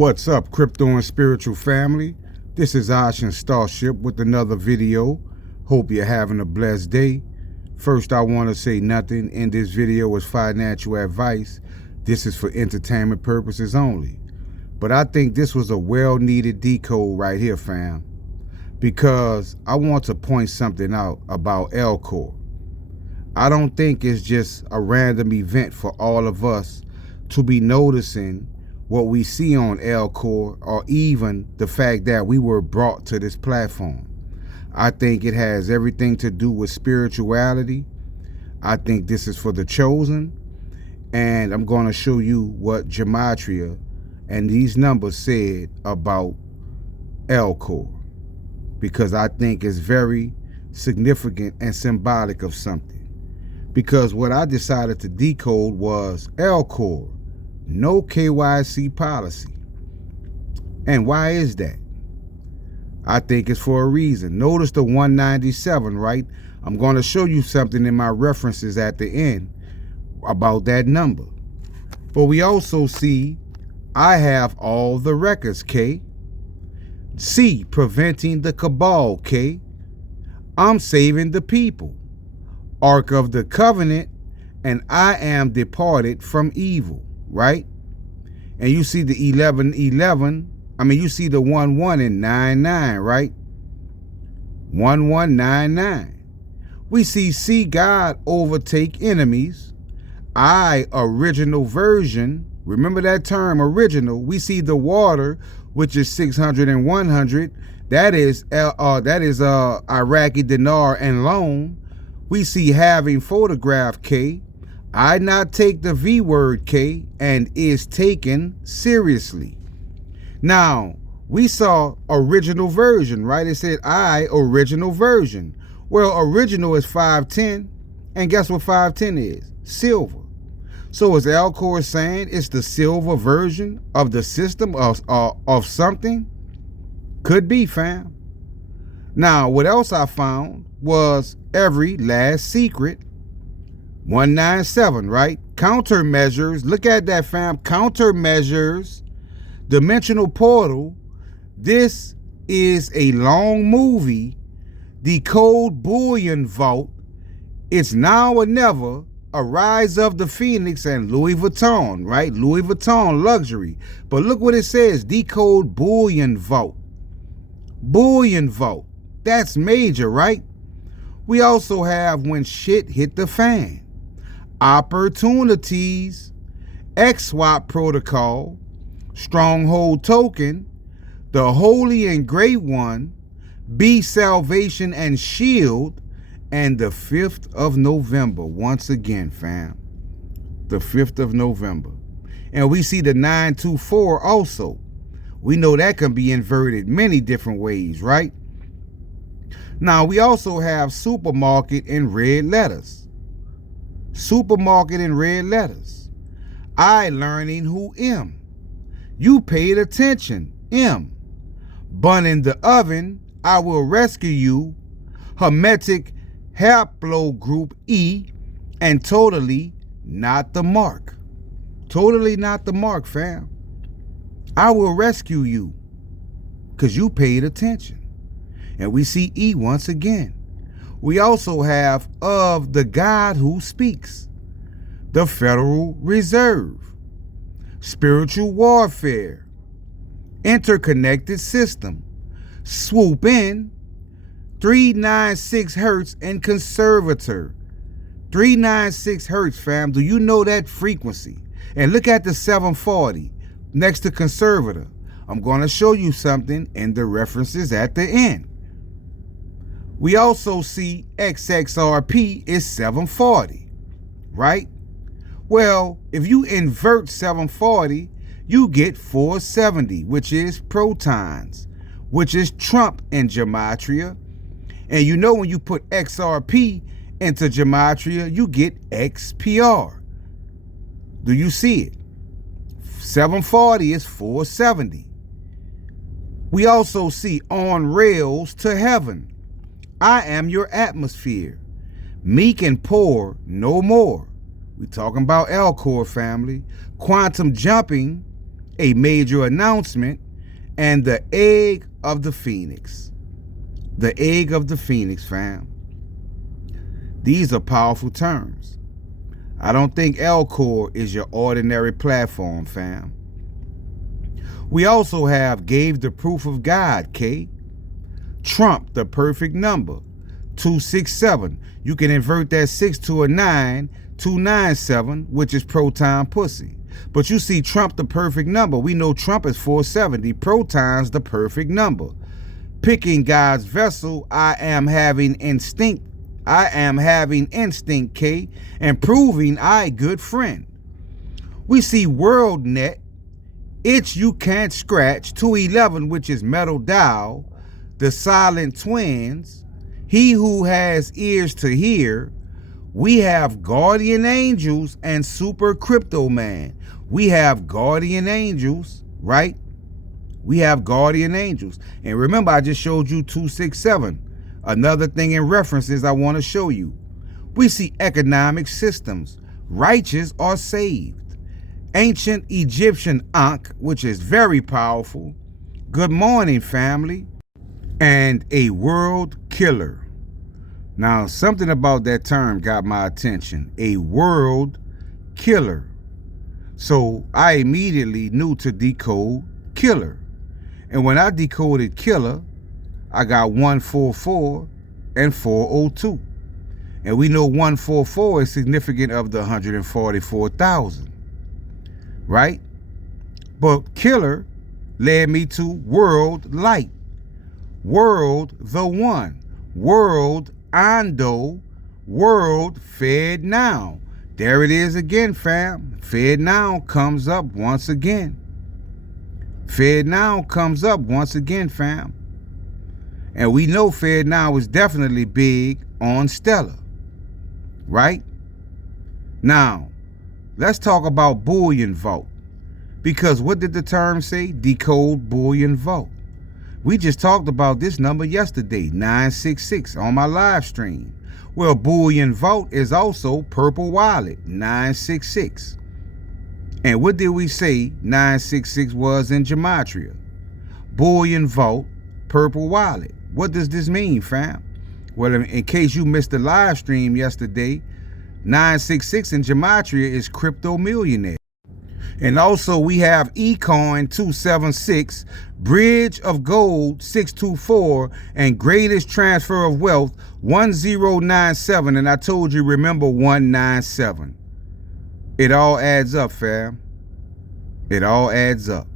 What's up, crypto and spiritual family? This is Ocean Starship with another video. Hope you're having a blessed day. First, I want to say nothing in this video is financial advice. This is for entertainment purposes only. But I think this was a well-needed decode right here, fam, because I want to point something out about Alcor. I don't think it's just a random event for all of us to be noticing what we see on Alcor, or even the fact that we were brought to this platform. I think it has everything to do with spirituality. I think this is for the chosen, and I'm going to show you what gematria and these numbers said about Alcor, because I think it's very significant and symbolic of something. Because what I decided to decode was Alcor, no KYC policy. And why is that? I think it's for a reason. Notice the 197, right? I'm going to show you something in my references at the end about that number. But we also see I have all the records, K. C, preventing the cabal, K. I'm saving the people. Ark of the Covenant, and I am departed from evil. Right? And you see the 1111, you see the 11 and 99, right? 1199. We see God overtake enemies. I, original version, remember that term, original. We see the water, which is 600 and 100. That is Iraqi dinar and loan. We see having photograph, K. I not take the V word, K, and is taken seriously. Now, we saw original version, right? It said I, original version. Well, original is 510, and guess what 510 is? Silver. So is Alcor saying it's the silver version of the system of something? Could be, fam. Now, what else I found was every last secret. 197, right? Countermeasures. Look at that, fam. Countermeasures. Dimensional portal. This is a long movie. Decode Bullion vault. It's now or never. A rise of the Phoenix and Louis Vuitton, right? Louis Vuitton luxury. But look what it says. Decode Bullion vault. Bullion vault. That's major, right? We also have when shit hit the fan. Opportunities, XSwap protocol, stronghold token, the holy and great one, be salvation and shield, and the 5th of November. Once again, fam, the 5th of November. And we see the 924 also. We know that can be inverted many different ways, right? Now we also have supermarket in red letters. Supermarket in red letters. I learning who M. You paid attention, M. Bun in the oven, I will rescue you. Hermetic haplogroup E, and totally not the mark. Totally not the mark, fam. I will rescue you because you paid attention. And we see E once again. We also have of the God who speaks, the Federal Reserve, spiritual warfare, interconnected system, swoop in, 396 hertz and conservator. 396 hertz, fam. Do you know that frequency? And look at the 740 next to conservator. I'm going to show you something in the references at the end. We also see XRP is 740, right? Well, if you invert 740, you get 470, which is protons, which is Trump in gematria. And you know when you put XRP into gematria, you get XPR. Do you see it? 740 is 470. We also see on rails to heaven. I am your atmosphere. Meek and poor, no more. We talking about Alcor, family. Quantum jumping a major announcement, and the egg of the phoenix. The egg of the phoenix, fam. These are powerful terms. I don't think Alcor is your ordinary platform, fam. We also have gave the proof of God, K. Trump, the perfect number, 267. You can invert that 6 to a 9, 297, which is proton pussy. But you see Trump, the perfect number. We know Trump is 470. Protons, the perfect number. Picking God's vessel, I am having instinct. I am having instinct, K, and proving I good friend. We see WorldNet, itch you can't scratch, 211, which is metal dial, the silent twins, he who has ears to hear. We have guardian angels and super crypto man. We have guardian angels, right? We have guardian angels. And remember, I just showed you 267. Another thing in references I want to show you. We see economic systems. Righteous are saved. Ancient Egyptian Ankh, which is very powerful. Good morning, family. And a world killer. Now, something about that term got my attention. A world killer. So I immediately knew to decode killer. And when I decoded killer, I got 144 and 402. And we know 144 is significant of the 144,000. Right? But killer led me to world light. World the one. World Ando. World fed now. There it is again, fam. Fed now comes up once again. Fed now comes up once again, fam. And we know Fed now is definitely big on Stellar. Right? Now, let's talk about Bullion Vault. Because what did the term say? Decode Bullion Vault. We just talked about this number yesterday, 966, on my live stream. Well, Bullion Vault is also Purple Wallet, 966. And what did we say 966 was in gematria? Bullion Vault, Purple Wallet. What does this mean, fam? Well, in case you missed the live stream yesterday, 966 in gematria is crypto millionaire. And also we have eCoin 276, Bridge of Gold 624, and Greatest Transfer of Wealth 1097. And I told you, remember 197. It all adds up, fam. It all adds up.